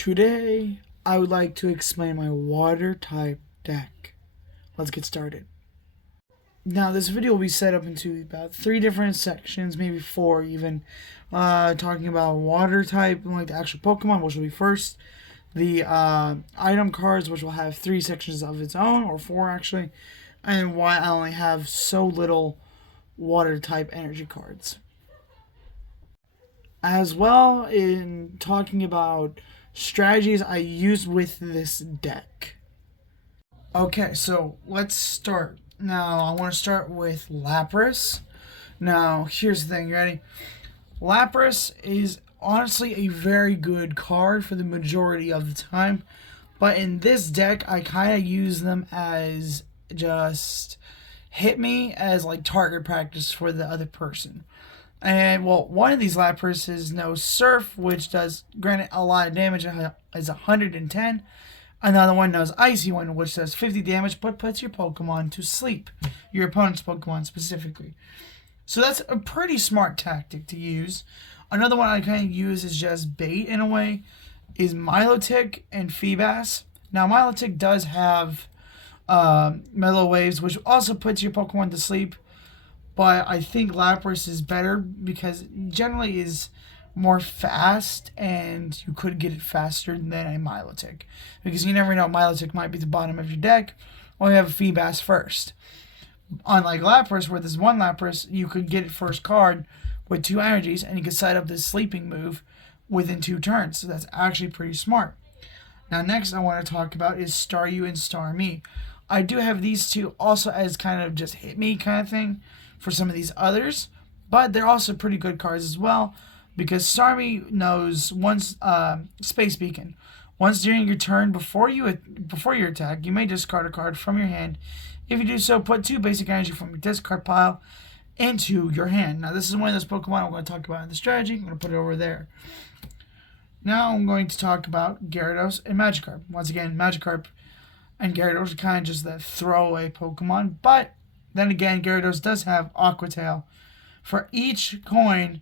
Today, I would like to explain my water type deck. Let's get started. Now, this video will be set up into about 3 different sections, maybe 4 even, talking about water type, like the actual Pokemon, which will be first, the item cards, which will have 3 sections of its own, or 4 actually, and why I only have so little water type energy cards. As well, in talking about strategies I use with this deck. Okay, so let's start. Now, I want to start with Lapras. Now, here's the thing, you ready? Lapras is honestly a very good card for the majority of the time, but in this deck, I kind of use them as just hit me as like target practice for the other person. And well, one of these Lapras knows Surf, which does, granted, a lot of damage, is 110. Another one knows Icy One, which does 50 damage, but puts your Pokemon to sleep. Your opponent's Pokemon specifically. So that's a pretty smart tactic to use. Another one I kind of use is just bait in a way, is Milotic and Feebas. Now, Milotic does have Mellow Waves, which also puts your Pokemon to sleep. But I think Lapras is better because generally is more fast, and you could get it faster than a Milotic. Because you never know, Milotic might be the bottom of your deck, or you have a Feebas first. Unlike Lapras, where there's one Lapras, you could get it first card with 2 energies, and you could set up this sleeping move within 2 turns. So that's actually pretty smart. Now next I want to talk about is Staryu and Starmie. I do have these two also as kind of just hit me kind of thing for some of these others, but they're also pretty good cards as well, because Starmie knows once Space Beacon. Once during your turn before your attack, you may discard a card from your hand. If you do so, put 2 basic energy from your discard pile into your hand. Now this is one of those Pokemon I'm going to talk about in the strategy. I'm going to put it over there. Now I'm going to talk about Gyarados and Magikarp. Once again, Magikarp and Gyarados are kind of just that throwaway Pokemon, but then again, Gyarados does have Aqua Tail. For each coin,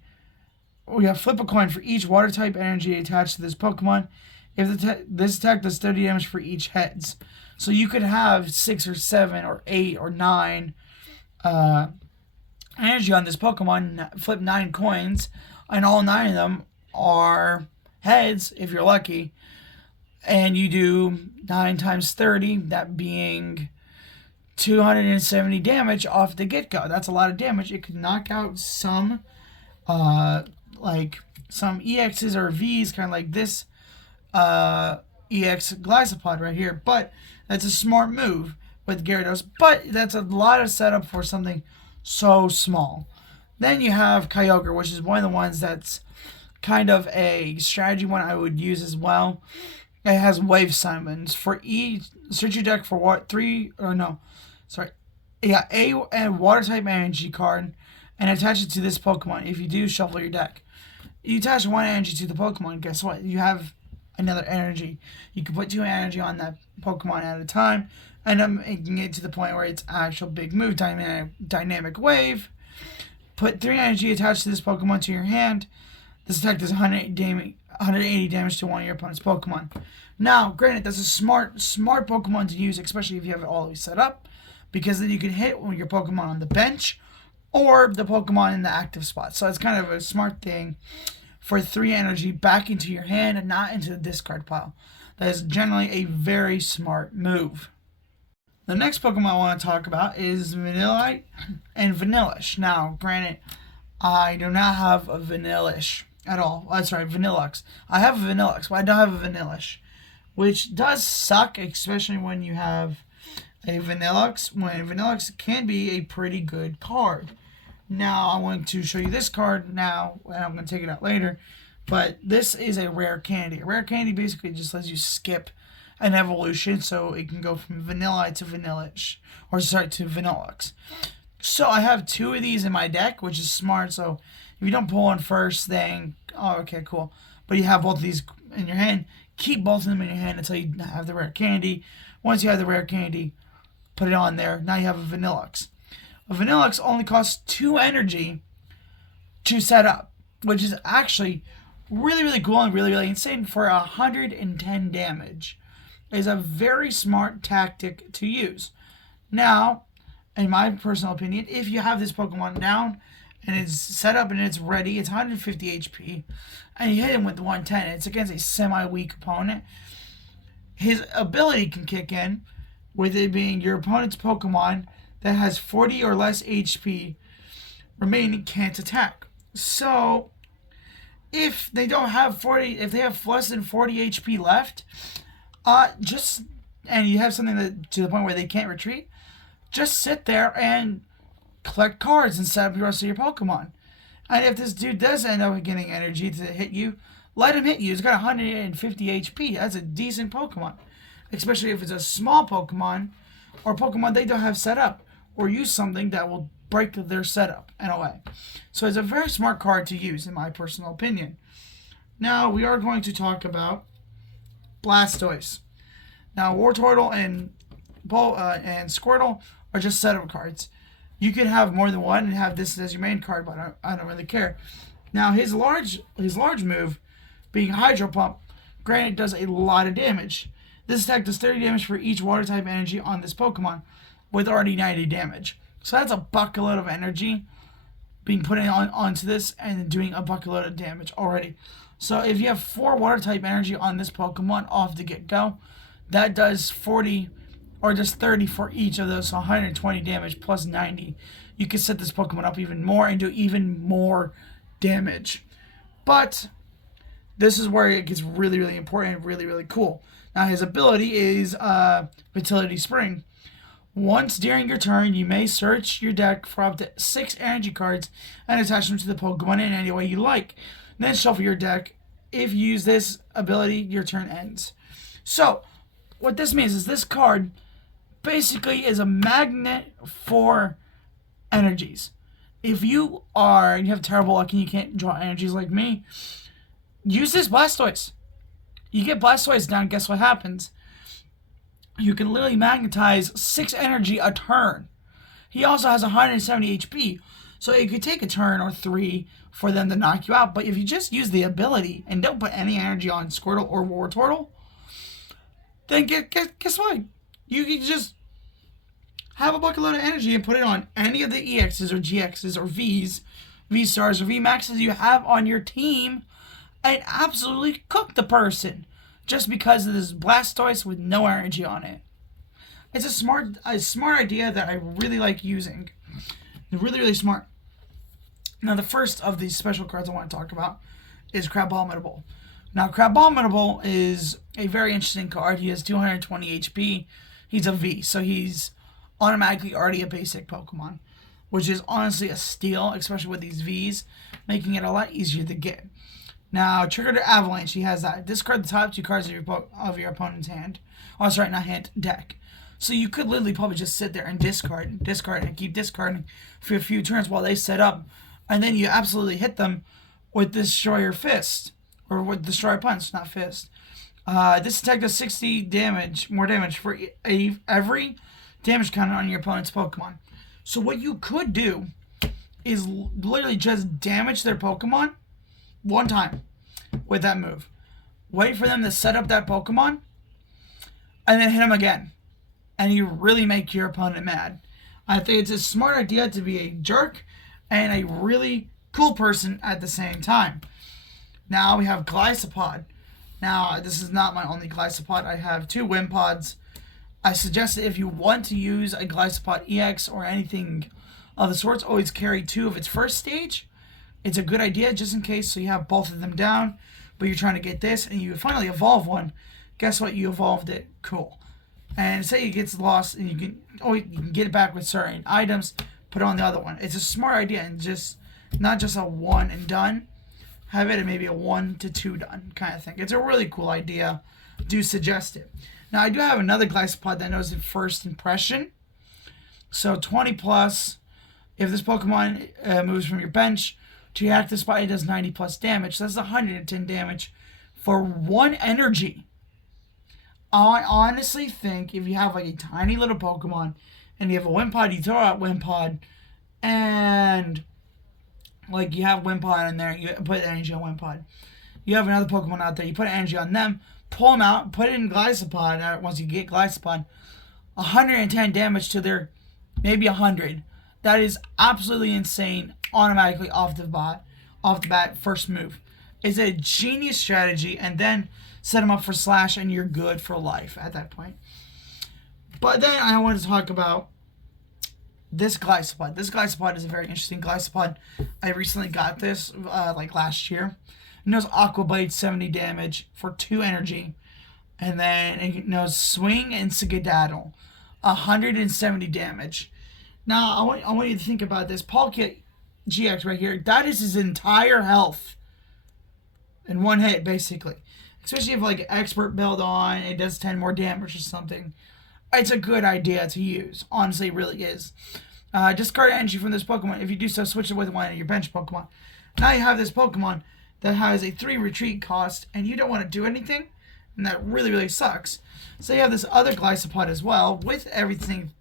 we have flip a coin for each water type energy attached to this Pokemon. If this attack does 30 damage for each heads. So you could have 6 or 7 or 8 or 9 energy on this Pokemon, flip 9 coins, and all 9 of them are heads if you're lucky. And you do 9 times 30, that being 270 damage off the get-go. That's a lot of damage. It could knock out some like some EXs or Vs, kind of like this EX Glycopod right here. But that's a smart move with Gyarados. But that's a lot of setup for something so small. Then you have Kyogre, which is one of the ones that's kind of a strategy one I would use as well. It has Wave Summons. For each, search your deck for what? A water type energy card and attach it to this Pokemon. If you do, shuffle your deck. You attach 1 energy to the Pokemon, guess what? You have another energy. You can put 2 energy on that Pokemon at a time, and I'm making it to the point where it's actual big move, dynamic wave. Put 3 energy attached to this Pokemon to your hand. This attack does 180 damage to one of your opponent's Pokemon. Now, granted, that's a smart Pokemon to use, especially if you have it all the way set up, because then you can hit your Pokemon on the bench or the Pokemon in the active spot. So it's kind of a smart thing for 3 energy back into your hand and not into the discard pile. That is generally a very smart move. The next Pokemon I want to talk about is Vanillite and Vanillish. Now, granted, I do not have a Vanillish at all. Vanilluxe. I have a Vanilluxe, but I don't have a Vanillish, which does suck, especially when you have a Vanilluxe, when Vanilluxe can be a pretty good card. Now, I want to show you this card now, and I'm going to take it out later, but this is a rare candy. A rare candy basically just lets you skip an evolution, so it can go from Vanillite to Vanillish, to Vanilluxe. So I have 2 of these in my deck, which is smart, so if you don't pull one first, then, oh, okay, cool. But you have both of these in your hand, keep both of them in your hand until you have the rare candy. Once you have the rare candy, put it on there. Now you have a Vanilluxe. A Vanilluxe only costs 2 energy to set up, which is actually really, really cool and really, really insane for 110 damage. Is a very smart tactic to use. Now, in my personal opinion, if you have this Pokemon down and it's set up and it's ready, it's 150 HP, and you hit him with 110, it's against a semi-weak opponent, his ability can kick in, with it being your opponent's Pokemon that has 40 or less HP remaining can't attack. So, if they don't have 40, if they have less than 40 HP left, and you have something that to the point where they can't retreat, just sit there and collect cards and set up the rest of your Pokemon. And if this dude does end up getting energy to hit you, let him hit you. He's got 150 HP. That's a decent Pokemon. Especially if it's a small Pokemon or Pokemon they don't have set up, or use something that will break their setup in a way. So it's a very smart card to use, in my personal opinion. Now we are going to talk about Blastoise. Now Wartortle and Squirtle are just setup cards. You can have more than one and have this as your main card, but I don't really care. Now his large move, being Hydro Pump, granted does a lot of damage. This attack does 30 damage for each water type energy on this Pokemon, with already 90 damage. So that's a buckload of energy being put onto this and doing a buckload of damage already. So if you have 4 water type energy on this Pokemon off the get-go, that does 40 or just 30 for each of those, so 120 damage plus 90. You can set this Pokemon up even more and do even more damage. But this is where it gets really, really important and really, really cool. Now his ability is Vitality Spring. Once during your turn, you may search your deck for up to 6 energy cards and attach them to the Pokemon in any way you like. Then shuffle your deck. If you use this ability, your turn ends. So, what this means is this card basically is a magnet for energies. If you have terrible luck and you can't draw energies like me, use this Blastoise. You get Blastoise down, guess what happens? You can literally magnetize 6 energy a turn. He also has 170 HP, so it could take a turn or 3 for them to knock you out. But if you just use the ability and don't put any energy on Squirtle or Wartortle, then guess what? You can just have a bucket load of energy and put it on any of the EXs or GXs or Vs, V-Stars or V-Maxes you have on your team and absolutely cook the person just because of this Blastoise with no energy on it. It's a smart idea that I really like using. Really, really smart. Now, the first of these special cards I want to talk about is Crabominable. Now, Crabominable is a very interesting card. He has 220 HP. He's a V, so he's automatically already a basic Pokemon, which is honestly a steal, especially with these Vs, making it a lot easier to get. Now, Triggered Avalanche, he has that. Discard the top 2 cards of your opponent's hand. Oh, sorry, not hand, deck. So you could literally probably just sit there and discard, and keep discarding for a few turns while they set up, and then you absolutely hit them with Destroyer Fist, or with Destroyer Punch, not Fist. This attack does 60 more damage for every damage counter on your opponent's Pokemon. So what you could do is literally just damage their Pokemon one time with that move. Wait for them to set up that Pokemon, and then hit them again. And you really make your opponent mad. I think it's a smart idea to be a jerk and a really cool person at the same time. Now we have Gliscopod. Now, this is not my only Gliscopod. I have 2 Wimpods. I suggest that if you want to use a Gliscopod EX or anything of the sorts, always carry 2 of its first stage. It's a good idea just in case, so you have both of them down, but you're trying to get this, and you finally evolve one. Guess what? You evolved it. Cool. And say it gets lost, and you can get it back with certain items, put it on the other one. It's a smart idea, and just not just a 1 and done. Have it at maybe a 1 to 2 done kind of thing. It's a really cool idea. Do suggest it. Now, I do have another Gliscopod that knows the first impression. So 20 plus. If this Pokemon moves from your bench to your active spot, it does 90 plus damage. So that's 110 damage for 1 energy. I honestly think if you have like a tiny little Pokemon and you have a Wimpod, you throw out Wimpod, and like you have Wimpod in there, you put energy on Wimpod. you have another Pokemon out there, you put energy on them, pull them out, put it in Gliscopod. Once you get Gliscopod, 110 damage to their maybe 100. That is absolutely insane. Automatically off the bat, first move. It's a genius strategy, and then set them up for Slash, and you're good for life at that point. But then I want to talk about this Gliscopod. This Gliscopod is a very interesting Gliscopod. I recently got this like last year. It knows Aqua Blade, 70 damage for 2 energy. And then it knows Swing and Skedaddle, 170 damage. Now, I want you to think about this. Palkia GX right here, that is his entire health in one hit, basically. Especially if like Expert build on, it does 10 more damage or something. It's a good idea to use. Honestly, it really is. Discard energy from this Pokemon. If you do so, switch it with one of your bench Pokemon. Now you have this Pokemon that has a 3 retreat cost, and you don't want to do anything, and that really, really sucks. So you have this other Gliscopod as well, with everything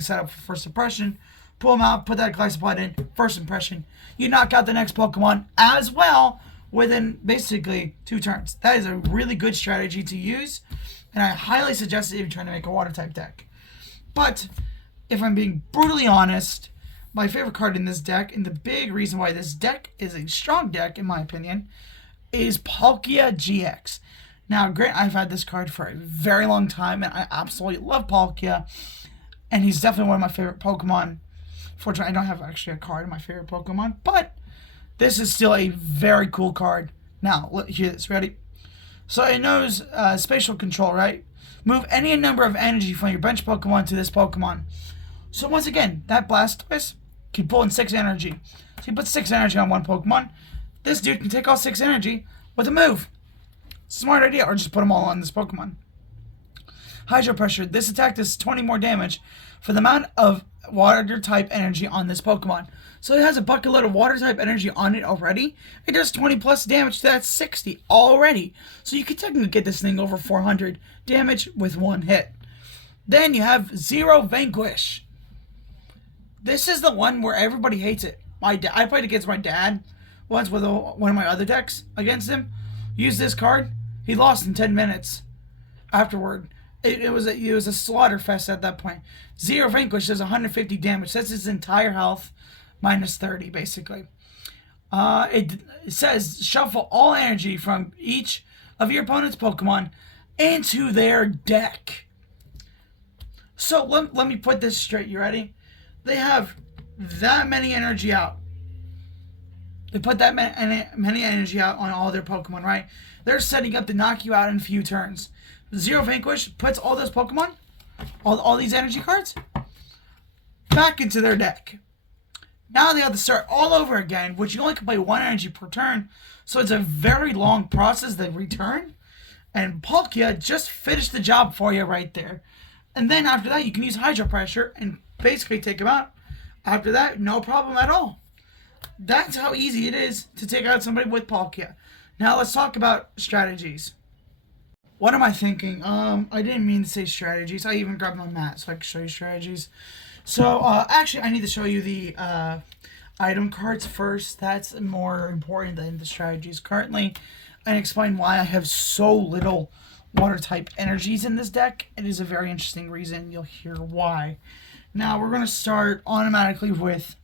set up for first impression. Pull them out, put that Gliscopod in, first impression. You knock out the next Pokemon as well within basically 2 turns. That is a really good strategy to use, and I highly suggest it if you're trying to make a water type deck. But if I'm being brutally honest, my favorite card in this deck, and the big reason why this deck is a strong deck, in my opinion, is Palkia GX. Now, Grant, I've had this card for a very long time, and I absolutely love Palkia, and he's definitely one of my favorite Pokemon. Fortunately, I don't have actually a card of my favorite Pokemon, but this is still a very cool card. Now, hear this. Ready? So it knows spatial control, right? Move any number of energy from your bench Pokemon to this Pokemon. So once again, that Blastoise can pull in 6 energy. So you put 6 energy on one Pokemon. This dude can take all 6 energy with a move. Smart idea, or just put them all on this Pokemon. Hydro Pressure. This attack does 20 more damage for the amount of water type energy on this Pokemon. So it has a bucket load of water type energy on it already. It does 20 plus damage to that 60 already. So you could technically get this thing over 400 damage with one hit. Then you have Zero Vanquish. This is the one where everybody hates it. I played against my dad once with one of my other decks against him. Used this card. He lost in 10 minutes afterward. It was a slaughter fest at that point. Zero Vanquish does 150 damage. That's his entire health minus 30, basically. It says shuffle all energy from each of your opponent's Pokemon into their deck. So let me put this straight. You ready? They have that many energy out. They put that many energy out on all their Pokemon, right? They're setting up to knock you out in a few turns. Zero Vanquish puts all those Pokemon, all these energy cards, back into their deck. Now they have to start all over again, which you only can play 1 energy per turn, so it's a very long process to return. And Palkia just finished the job for you right there. And then after that, you can use Hydro Pressure and basically take them out. After that, no problem at all. That's how easy it is to take out somebody with Palkia. Now let's talk about strategies. What am I thinking? I didn't mean to say strategies. I even grabbed my mat so I can show you strategies. So, actually, I need to show you the item cards first. That's more important than the strategies currently. And explain why I have so little water-type energies in this deck. It is a very interesting reason. You'll hear why. Now, we're going to start automatically with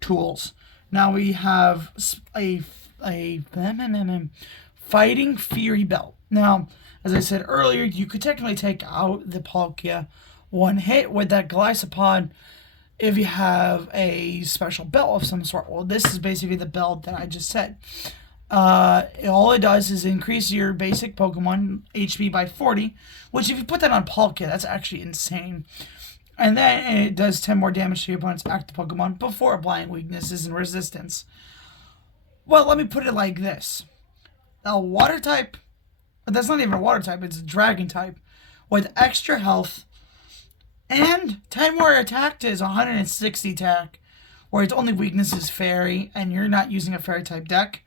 tools. Now, we have a Fighting Fury Belt. Now, as I said earlier, you could technically take out the Palkia one hit with that Gliscopod if you have a special belt of some sort. Well, this is basically the belt that I just said. All it does is increase your basic Pokemon HP by 40, which if you put that on Palkia, that's actually insane. And then it does 10 more damage to your opponent's active Pokemon before applying weaknesses and resistance. Well, let me put it like this. A water type, but that's not even a water type, it's a dragon type, with extra health and 10 more attack is 160 attack, where its only weakness is fairy, and you're not using a fairy type deck.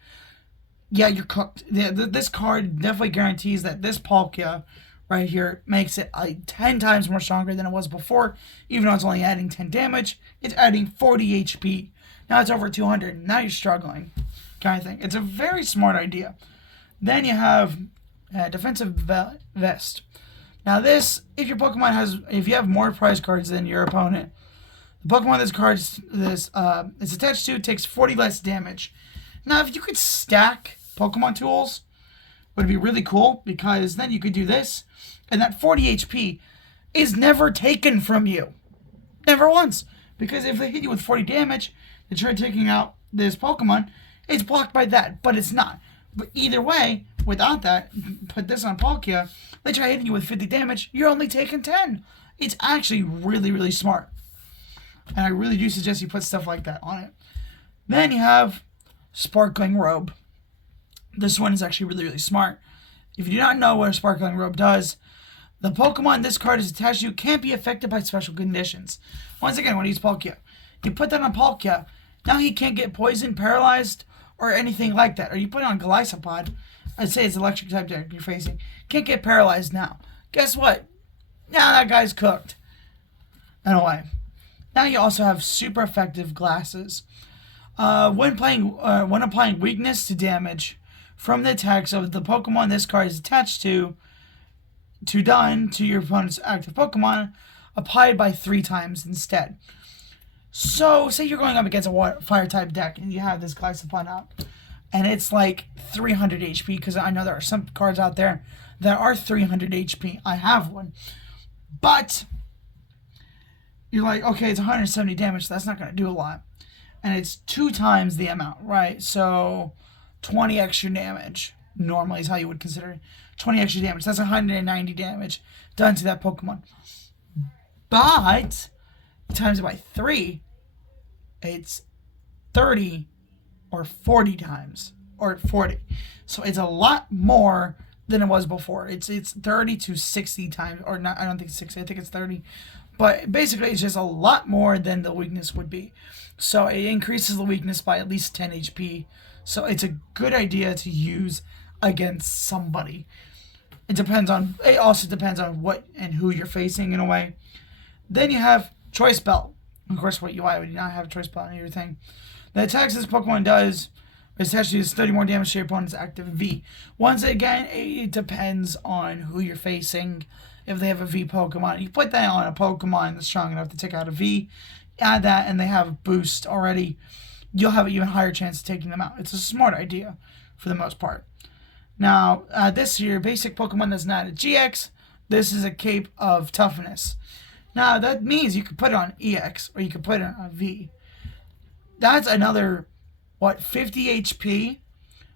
Yeah, you're cooked. This card definitely guarantees that this Palkia right here makes it 10 times more stronger than it was before. Even though it's only adding 10 damage, it's adding 40 HP. Now it's over 200. Now you're struggling, kind of thing. It's a very smart idea. Then you have Defensive Vest. Now this, if your Pokemon if you have more prize cards than your opponent, the Pokemon this card is attached to takes 40 less damage. Now if you could stack Pokemon tools, would be really cool, because then you could do this, and that 40 HP is never taken from you. Never once. Because if they hit you with 40 damage, they try taking out this Pokemon, it's blocked by that, but it's not. But either way, without that, put this on Palkia, they try hitting you with 50 damage, you're only taking 10. It's actually really, really smart. And I really do suggest you put stuff like that on it. Then you have Sparkling Robe. This one is actually really, really smart. If you do not know what a Sparkling Robe does, the Pokemon this card is attached to can't be affected by special conditions. Once again, when you use Palkia, you put that on Palkia, now he can't get poisoned, paralyzed, or anything like that. Or you put it on Golisopod, I'd say it's electric type deck you're facing, can't get paralyzed now. Guess what? Now that guy's cooked. In a way. Now you also have super effective glasses. When applying weakness to damage from the attacks of the Pokemon this card is attached to done to your opponent's active Pokemon, applied by 3 times instead. So, say you're going up against a fire type deck and you have this Golisopod out, and it's like 300 HP, because I know there are some cards out there that are 300 HP. I have one. But you're like, okay, it's 170 damage, so that's not going to do a lot. And it's 2 times the amount, right? So 20 extra damage normally is how you would consider it. 20 extra damage. That's 190 damage done to that Pokemon. But times it by 3, it's 30 or 40 times. Or 40. So it's a lot more than it was before. It's 30 to 60 times. Or not, I don't think it's 60. I think it's 30. But basically, it's just a lot more than the weakness would be. So it increases the weakness by at least 10 HP. So it's a good idea to use against somebody. It also depends on what and who you're facing in a way. Then you have Choice Belt. Of course, why would you not have a Choice Belt in your thing? The attacks this Pokemon does essentially is 30 more damage to your opponent's active V. Once again, it depends on who you're facing. If they have a V Pokemon, you put that on a Pokemon that's strong enough to take out a V, add that, and they have a boost already, you'll have an even higher chance of taking them out. It's a smart idea for the most part. Now, this year, basic Pokemon does not a GX. This is a Cape of Toughness. Now, that means you could put it on EX, or you could put it on V. That's another, 50 HP?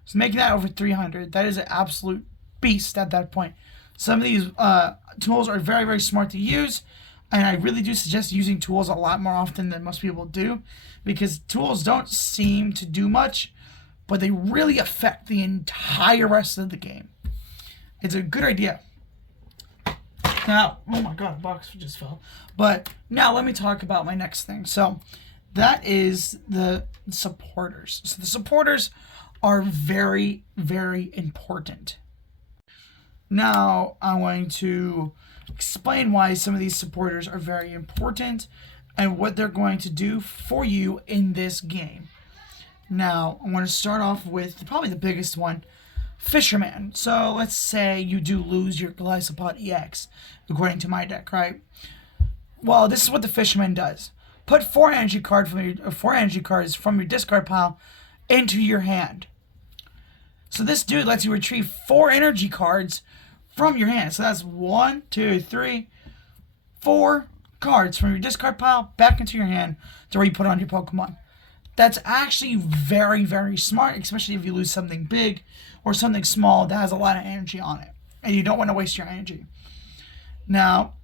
So making that over 300, that is an absolute beast at that point. Some of these tools are very, very smart to use, and I really do suggest using tools a lot more often than most people do, because tools don't seem to do much, but they really affect the entire rest of the game. It's a good idea. Now, oh my god, the box just fell. But now let me talk about my next thing. So that is the supporters. So the supporters are very, very important. Now I'm going to explain why some of these supporters are very important and what they're going to do for you in this game. Now, I want to start off with probably the biggest one, Fisherman. So let's say you do lose your Golisopod EX, according to my deck, right? Well, this is what the Fisherman does. Put 4 energy cards from your discard pile into your hand. So this dude lets you retrieve 4 energy cards from your hand. So that's 1, 2, 3, 4 cards from your discard pile back into your hand to where you put on your Pokemon. That's actually very, very smart, especially if you lose something big or something small that has a lot of energy on it. And you don't want to waste your energy. Now,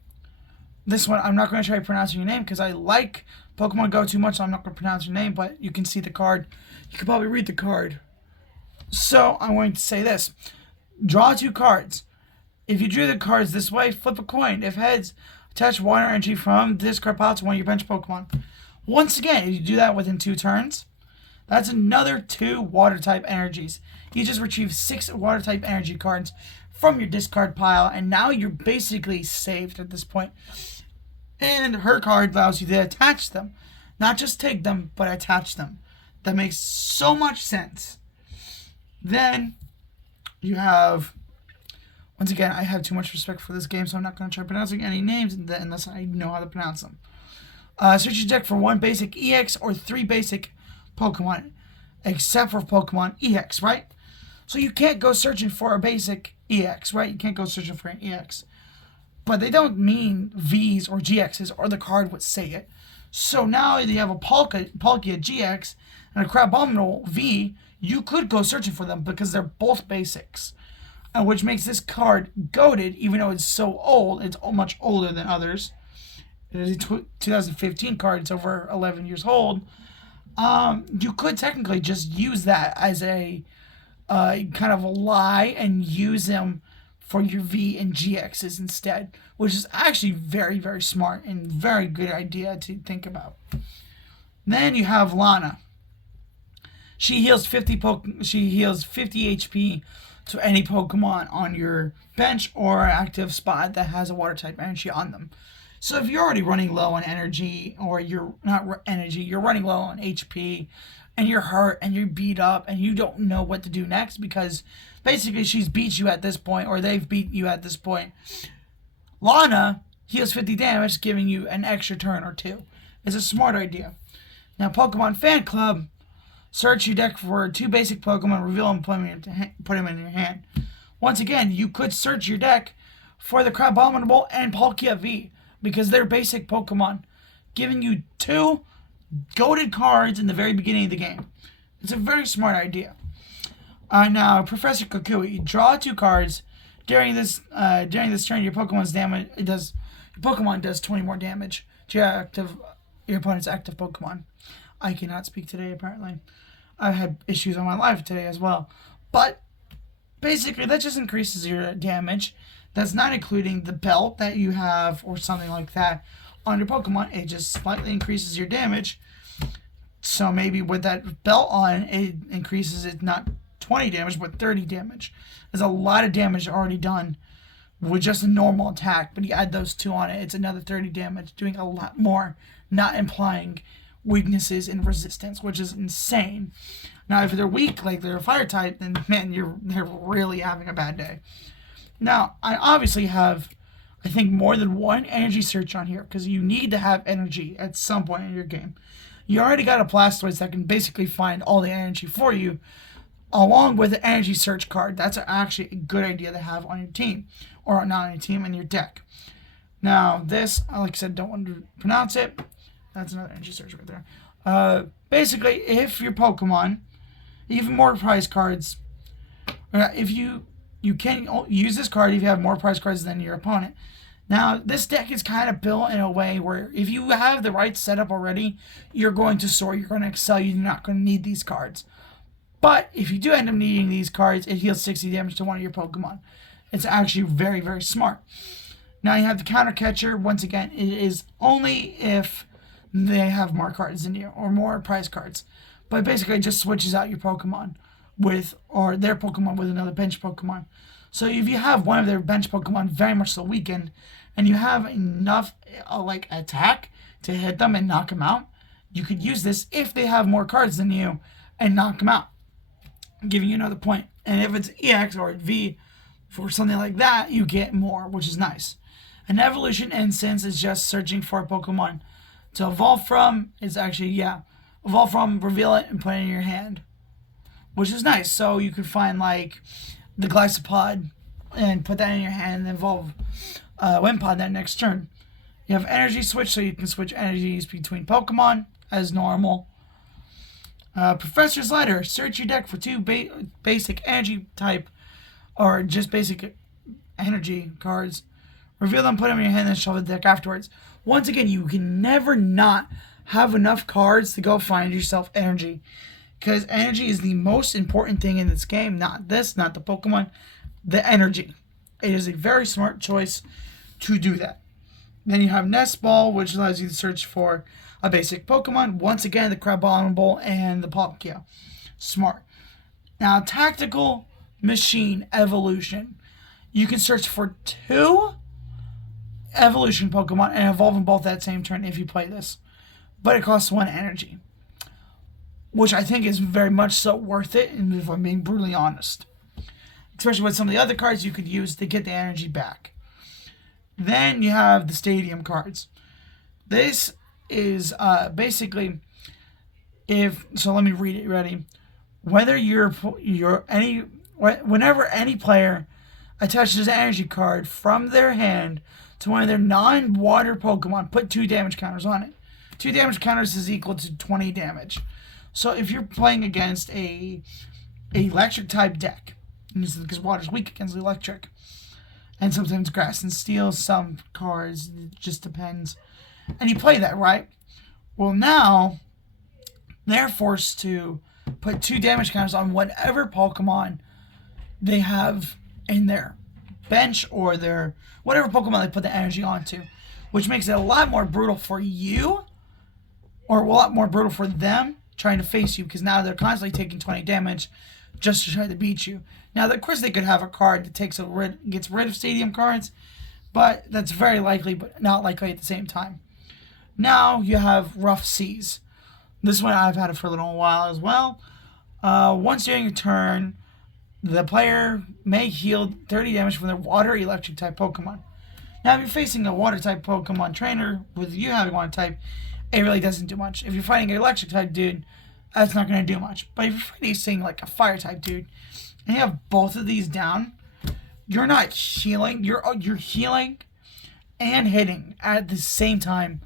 this one, I'm not going to try pronouncing your name because I like Pokemon Go too much, so I'm not going to pronounce your name, but you can see the card. You can probably read the card. So, I'm going to say this. Draw 2 cards. If you drew the cards this way, flip a coin. If heads, attach water energy from the discard pile to one of your bench Pokemon. Once again, if you do that within 2 turns, that's another 2 water type energies. You just retrieve 6 water type energy cards from your discard pile, and now you're basically saved at this point. And her card allows you to attach them. Not just take them, but attach them. That makes so much sense. Then You have, once again, I have too much respect for this game, so I'm not going to try pronouncing any names unless I know how to pronounce them. Search your deck for 1 basic EX or 3 basic Pokemon, except for Pokemon EX, right? So you can't go searching for a basic EX, right? You can't go searching for an EX. But they don't mean Vs or GXs, or the card would say it. So now you have a Palkia GX and a Crabominable V, you could go searching for them because they're both basics. Which makes this card goated, even though it's so old. It's much older than others. It is a 2015 card. It's over 11 years old. You could technically just use that as a kind of a lie and use them for your V and GXs instead, which is actually very, very smart and very good idea to think about. Then you have Lana. She heals 50 HP to any Pokemon on your bench or active spot that has a water type energy on them. So if you're already running low on energy, or you're running low on HP, and you're hurt and you're beat up and you don't know what to do next because basically she's beat you at this point, or they've beat you at this point, Lana heals 50 damage, giving you an extra turn or two. It's a smart idea. Now, Pokemon Fan Club, search your deck for 2 basic Pokemon, reveal them, put them in your hand. Once again, you could search your deck for the Crabominable and Palkia V, because they're basic Pokemon, giving you 2 goated cards in the very beginning of the game. It's a very smart idea. Now, Professor Kukui, draw 2 cards during this turn. Your Pokemon does 20 more damage to your opponent's active Pokemon. I cannot speak today, apparently. I've had issues on my life today as well. But basically, that just increases your damage. That's not including the belt that you have or something like that on your Pokemon. It just slightly increases your damage. So maybe with that belt on, it increases it not 20 damage, but 30 damage. There's a lot of damage already done with just a normal attack, but you add those 2 on it, it's another 30 damage, doing a lot more, not implying weaknesses and resistance, which is insane. Now, if they're weak, like they're a fire type, then man, they're really having a bad day. Now, I obviously have, I think, more than 1 energy search on here, because you need to have energy at some point in your game. You already got a Blastoise that can basically find all the energy for you, along with the energy search card. That's actually a good idea to have on your team, or not on your team, in your deck. Now, this, like I said, don't want to pronounce it. That's another energy search right there. Basically, if your Pokemon, even more prize cards, if you can use this card if you have more prize cards than your opponent. Now, this deck is kind of built in a way where if you have the right setup already, you're going to soar, you're going to excel, you're not going to need these cards. But if you do end up needing these cards, it heals 60 damage to one of your Pokemon. It's actually very, very smart. Now you have the Counter Catcher. Once again, it is only if they have more cards than you, or more prize cards. But basically, it just switches out your Pokemon or their Pokemon with another bench Pokemon. So if you have one of their bench Pokemon very much so weakened, and you have enough attack to hit them and knock them out, you could use this if they have more cards than you and knock them out, giving you another point. And if it's EX or V for something like that, you get more, which is nice. An evolution instance is just searching for a Pokemon to evolve from. It's actually, evolve from, reveal it, and put it in your hand, which is nice. So you could find like the Glycopod and put that in your hand and evolve Wimpod that next turn. You have energy switch, so you can switch energies between Pokemon as normal. Professor's Ladder, search your deck for 2 basic energy type or just basic energy cards. Reveal them, put them in your hand, and shuffle the deck afterwards. Once again, you can never not have enough cards to go find yourself energy, because energy is the most important thing in this game. Not the Pokemon, the energy. It is a very smart choice to do that. Then you have Nest Ball, which allows you to search for a basic Pokemon. Once again, the Crabominable and the Palkia. Smart. Now, Tactical Machine Evolution. You can search for 2 evolution Pokemon and evolve them both that same turn if you play this. But it costs 1 energy, which I think is very much so worth it, and if I'm being brutally honest. especially with some of the other cards you could use to get the energy back. Then you have the stadium cards. This is basically, let me read it. Ready? Whether whenever any player attaches an energy card from their hand to one of their non-water Pokemon, put 2 damage counters on it. 2 damage counters is equal to 20 damage. So if you're playing against a electric type deck, because water's weak against electric, and sometimes grass and steel, some cards, it just depends. And you play that, right? Well, now they're forced to put 2 damage counters on whatever Pokemon they have in their bench or their whatever Pokemon they put the energy onto, which makes it a lot more brutal for you, or a lot more brutal for them trying to face you, because now they're constantly taking 20 damage just to try to beat you. Now, of course, they could have a card that gets rid of stadium cards, but that's very likely, but not likely at the same time. Now you have Rough Seas. This one I've had it for a little while as well. Once during your turn, the player may heal 30 damage from their water electric type Pokemon. Now, if you're facing a water type Pokemon trainer with you having water type, it really doesn't do much. If you're fighting an electric type dude, that's not going to do much. But if you're fighting like a fire type dude, and you have both of these down, you're not healing. You're healing and hitting at the same time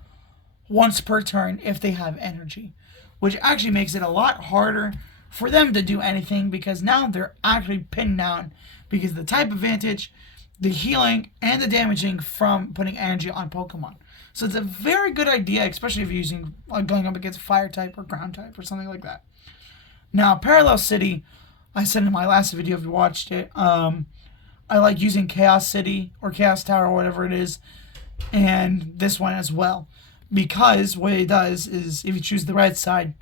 once per turn if they have energy, which actually makes it a lot harder for them to do anything, because now they're actually pinned down because of the type advantage, the healing, and the damaging from putting energy on Pokemon. So it's a very good idea, especially if you're going up against a fire type or ground type or something like that. Now, Parallel City, I said in my last video if you watched it, I like using Chaos City or Chaos Tower or whatever it is, and this one as well. Because what it does is, if you choose the red side,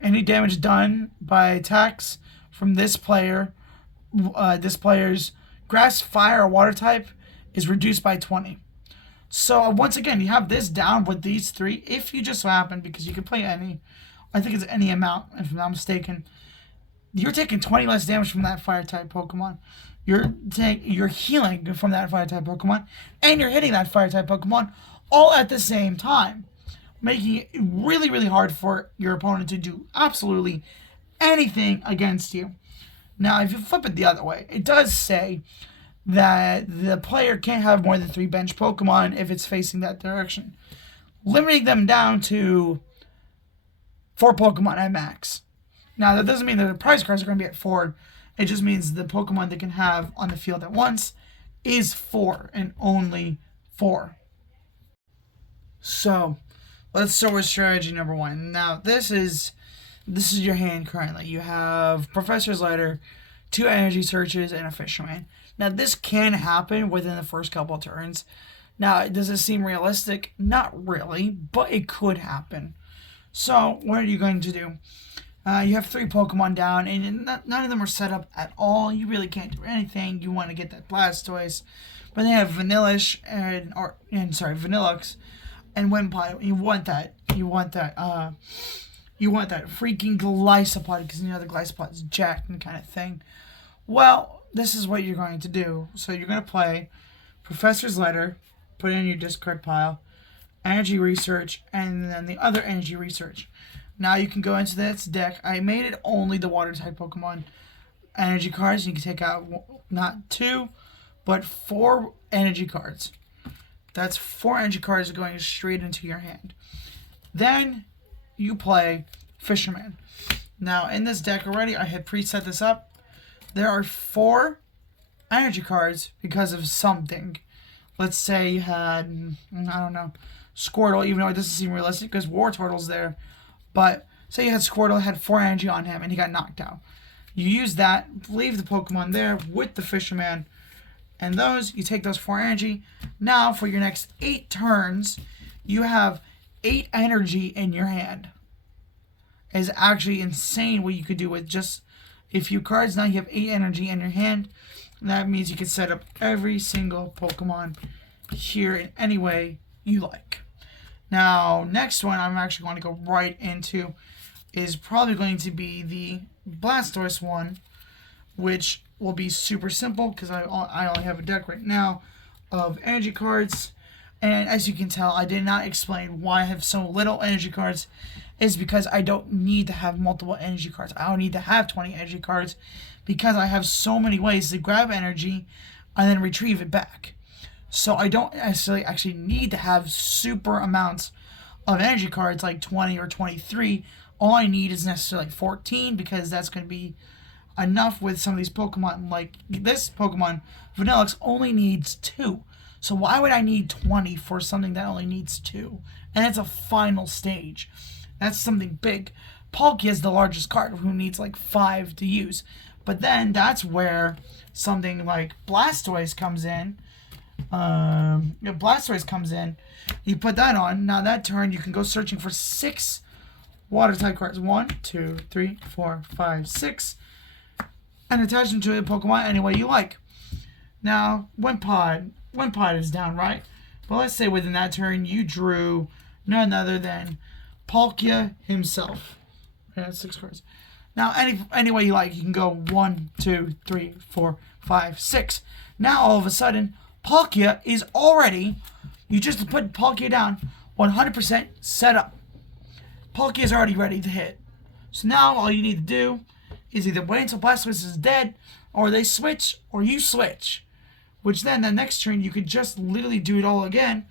any damage done by attacks from this player's grass, fire, or water type is reduced by 20. So once again, you have this down with these 3. If you just so happen, because you can play any, I think it's any amount, if I'm not mistaken, you're taking 20 less damage from that fire type Pokemon. You're healing from that fire type Pokemon, and you're hitting that fire type Pokemon all at the same time, making it really, really hard for your opponent to do absolutely anything against you. Now, if you flip it the other way, it does say that the player can't have more than 3 bench Pokemon if it's facing that direction, limiting them down to 4 Pokemon at max. Now, that doesn't mean that the prize cards are going to be at 4. It just means the Pokemon they can have on the field at once is 4 and only 4. So, let's start with strategy number 1. Now, this is your hand currently. You have Professor's Letter, 2 energy searches, and a Fisherman. Now, this can happen within the first couple of turns. Now, does it seem realistic? Not really, but it could happen. So, what are you going to do? You have 3 Pokemon down, and none of them are set up at all. You really can't do anything. You want to get that Blastoise, but they have Vanillish Vanillux and Wimpod. You want that freaking Gliscopod, because the Gliscopod's jacked and kind of thing. Well, this is what you're going to do. So you're going to play Professor's Letter, put it in your discard pile, Energy Research, and then the other Energy Research. Now you can go into this deck. I made it only the water type Pokemon energy cards. You can take out not 2, but 4 energy cards. That's 4 energy cards going straight into your hand. Then you play Fisherman. Now in this deck already, I had preset this up. There are 4 energy cards because of something. Let's say you had, I don't know, Squirtle, even though it doesn't seem realistic because Wartortle's there. But say you had Squirtle, had 4 energy on him, and he got knocked out. You use that, leave the Pokemon there with the Fisherman, and you take those 4 energy. Now, for your next 8 turns, you have 8 energy in your hand. It's actually insane what you could do with just a few cards. Now you have 8 energy in your hand. And that means you can set up every single Pokemon here in any way you like. Now, next one I'm actually going to go right into is probably going to be the Blastoise one, which will be super simple because I only have a deck right now of energy cards. And as you can tell, I did not explain why I have so little energy cards. Is because I don't need to have multiple energy cards. I don't need to have 20 energy cards because I have so many ways to grab energy and then retrieve it back. So I don't necessarily actually need to have super amounts of energy cards like 20 or 23. All I need is necessarily 14 because that's going to be enough with some of these Pokemon. Like this Pokemon, Vanillix, only needs 2. So why would I need 20 for something that only needs 2? And it's a final stage. That's something big. Palkia is the largest card, who needs like 5 to use. But then that's where something like Blastoise comes in. Blastoise comes in. You put that on. Now that turn, you can go searching for 6 water type cards. 1, 2, 3, 4, 5, 6. And attach them to a Pokemon any way you like. Now, Wimpod is down, right? But let's say within that turn, you drew none other than Palkia himself. Yeah, 6 cards. Now, any way you like, you can go 1, 2, 3, 4, 5, 6. Now, all of a sudden, Palkia is already, you just put Palkia down, 100% set up. Palkia is already ready to hit. So now, all you need to do is either wait until Blastoise is dead, or they switch, or you switch. Which then, the next turn, you could just literally do it all again.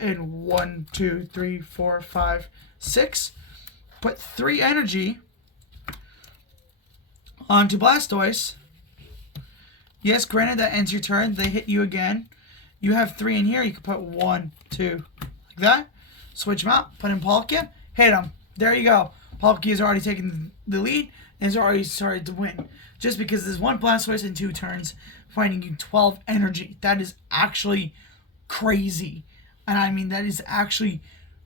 And 1, 2, 3, 4, 5, 6. Put 3 energy onto Blastoise. Yes, granted, that ends your turn. They hit you again. You have 3 in here. You can put 1, 2, like that. Switch them out. Put in Palkia. Hit them. There you go. Palkia has already taken the lead and has already started to win. Just because there's 1 Blastoise in 2 turns, finding you 12 energy. That is actually crazy. And I mean, that is actually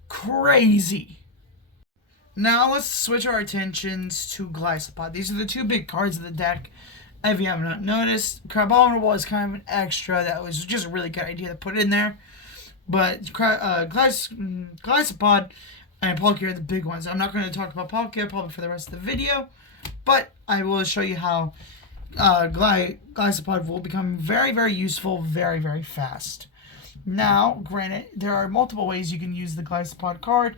crazy. Now let's switch our attentions to Gliscopod. These are the 2 big cards of the deck. If you have not noticed, Crabominable is kind of an extra that was just a really good idea to put in there. But Gliscopod and Palkia are the big ones. I'm not going to talk about Palkia probably for the rest of the video, but I will show you how Gliscopod will become very, very useful very, very fast. Now, granted, there are multiple ways you can use the Gliscopod card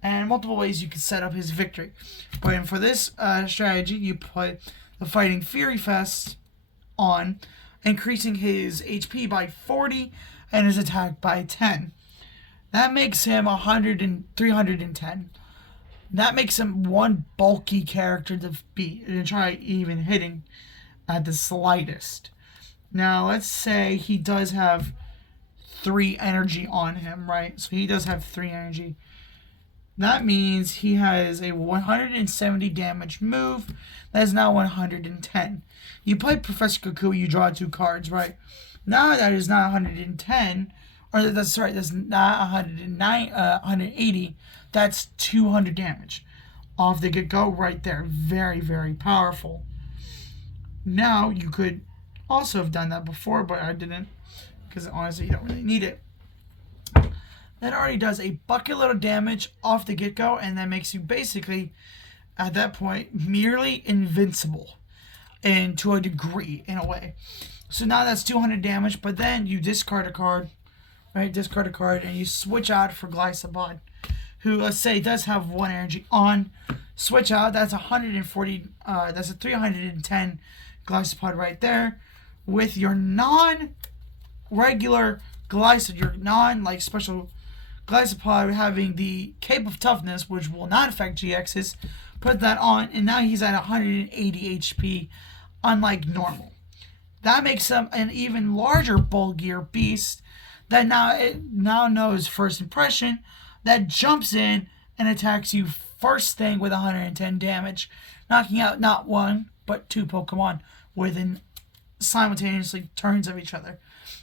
and multiple ways you can set up his victory. But for this strategy, you put the Fighting Fury Fest on, increasing his HP by 40 and his attack by 10. That makes him 310. That makes him one bulky character to beat and try even hitting at the slightest. Now, let's say he does have 3 energy on him, right? So he does have 3 energy. That means he has a 170 damage move. That is now 110. You play Professor Cuckoo, you draw 2 cards, right? Now that is not 110, or that's not 180. That's 200 damage off the get-go right there. Very, very powerful. Now, you could also have done that before, but I didn't, because honestly, you don't really need it. That already does a bucket load of damage off the get-go, and that makes you basically, at that point, merely invincible. And to a degree, in a way. So now that's 200 damage, but then you discard a card, right? Discard a card, and you switch out for Gliscopod, who, let's say, does have 1 energy on. Switch out, that's 140, that's a 310 Gliscopod right there. With your non-regular Gliscopod, your non-like special Gliscopod having the Cape of Toughness, which will not affect GXs, put that on, and now he's at 180 HP, unlike normal. That makes him an even larger, bulkier beast that now knows first impression, that jumps in and attacks you first thing with 110 damage, knocking out not 1, but 2 Pokemon within simultaneously turns of each other.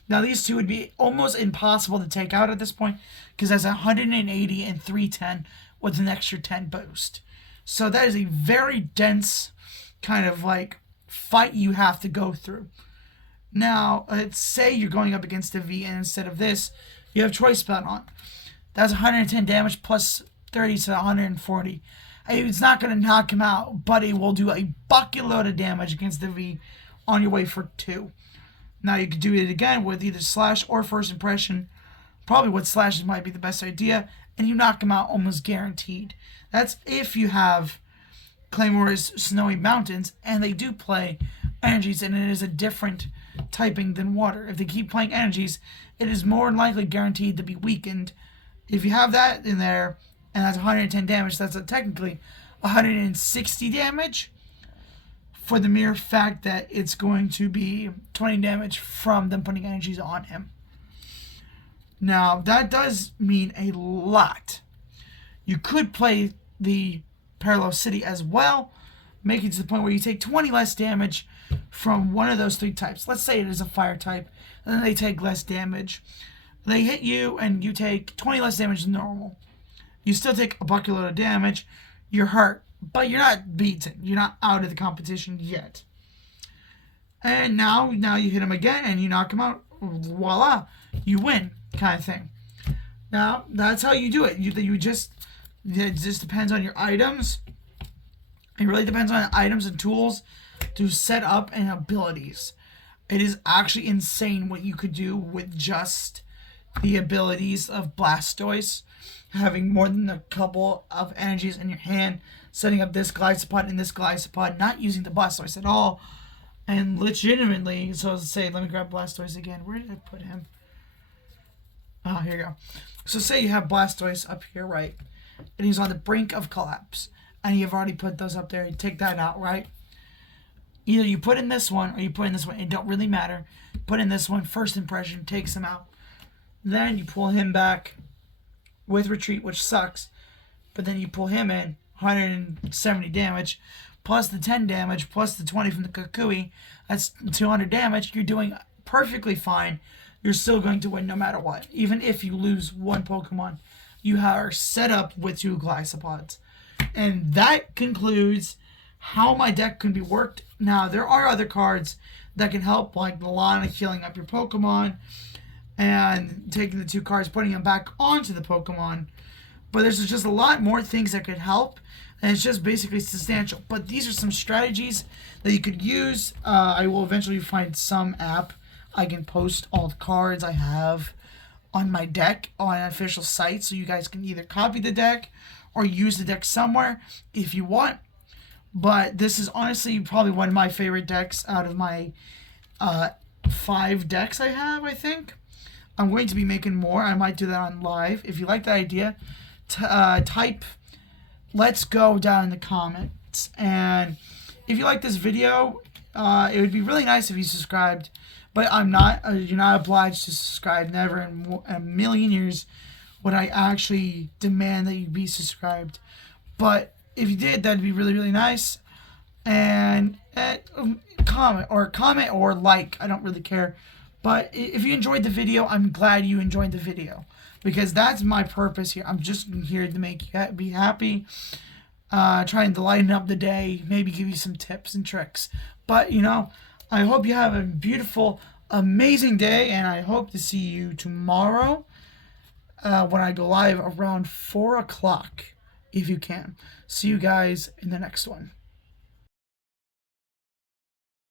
Now these 2 would be almost impossible to take out at this point, because that's 180 and 310 with an extra 10 boost. So that is a very dense kind of like fight you have to go through. Now, let's say you're going up against a V, and instead of this, you have Choice Belt on. That's 110 damage plus 30 to 140. It's not going to knock him out, but it will do a bucket load of damage against the V on your way for 2. Now you could do it again with either slash or first impression. Probably with slashes might be the best idea, and you knock them out almost guaranteed. That's if you have Claymore's Snowy Mountains, and they do play energies, and it is a different typing than water. If they keep playing energies, it is more than likely guaranteed to be weakened. If you have that in there, and that's 110 damage, that's technically 160 damage, for the mere fact that it's going to be 20 damage from them putting energies on him. Now, that does mean a lot. You could play the Parallel City as well, making it to the point where you take 20 less damage from one of those 3 types. Let's say it is a fire type, and then they take less damage. They hit you, and you take 20 less damage than normal. You still take a bucket load of damage. You're hurt, but you're not beaten. You're not out of the competition yet. And now you hit him again, and you knock him out. Voila, you win, kind of thing. Now that's how you do it. It just depends on your items. It really depends on items and tools to set up and abilities. It is actually insane what you could do with just the abilities of Blastoise. Having more than a couple of energies in your hand, setting up this Gliscopod and this Gliscopod, not using the Blastoise at all, and legitimately, so let's say, let me grab Blastoise again. Where did I put him? Oh, here you go. So say you have Blastoise up here, right? And he's on the brink of collapse. And you've already put those up there. You take that out, right? Either you put in this one or you put in this one. It don't really matter. Put in this one. First impression takes him out. Then you pull him back with retreat, which sucks. But then you pull him in. 170 damage. Plus the 10 damage. Plus the 20 from the Kukui. That's 200 damage. You're doing perfectly fine. You're still going to win no matter what. Even if you lose one Pokemon. You are set up with 2 Glycopods. And that concludes how my deck can be worked. Now, there are other cards that can help, like Milana healing up your Pokemon and taking the 2 cards, putting them back onto the Pokemon. But there's just a lot more things that could help, and it's just basically substantial. But these are some strategies that you could use. I will eventually find some app I can post all the cards I have on my deck on an official site, so you guys can either copy the deck or use the deck somewhere if you want. But this is honestly probably one of my favorite decks out of my 5 decks I have, I think. I'm going to be making more. I might do that on live. If you like that idea, type "let's go" down in the comments. And if you like this video, it would be really nice if you subscribed. But I'm not. You're not obliged to subscribe. Never in a million years would I actually demand that you be subscribed. But if you did, that'd be really, really nice. And comment or like. I don't really care. But if you enjoyed the video, I'm glad you enjoyed the video, because that's my purpose here. I'm just here to make you be happy, trying to lighten up the day, maybe give you some tips and tricks. But I hope you have a beautiful, amazing day, and I hope to see you tomorrow when I go live around 4 o'clock, if you can. See you guys in the next one.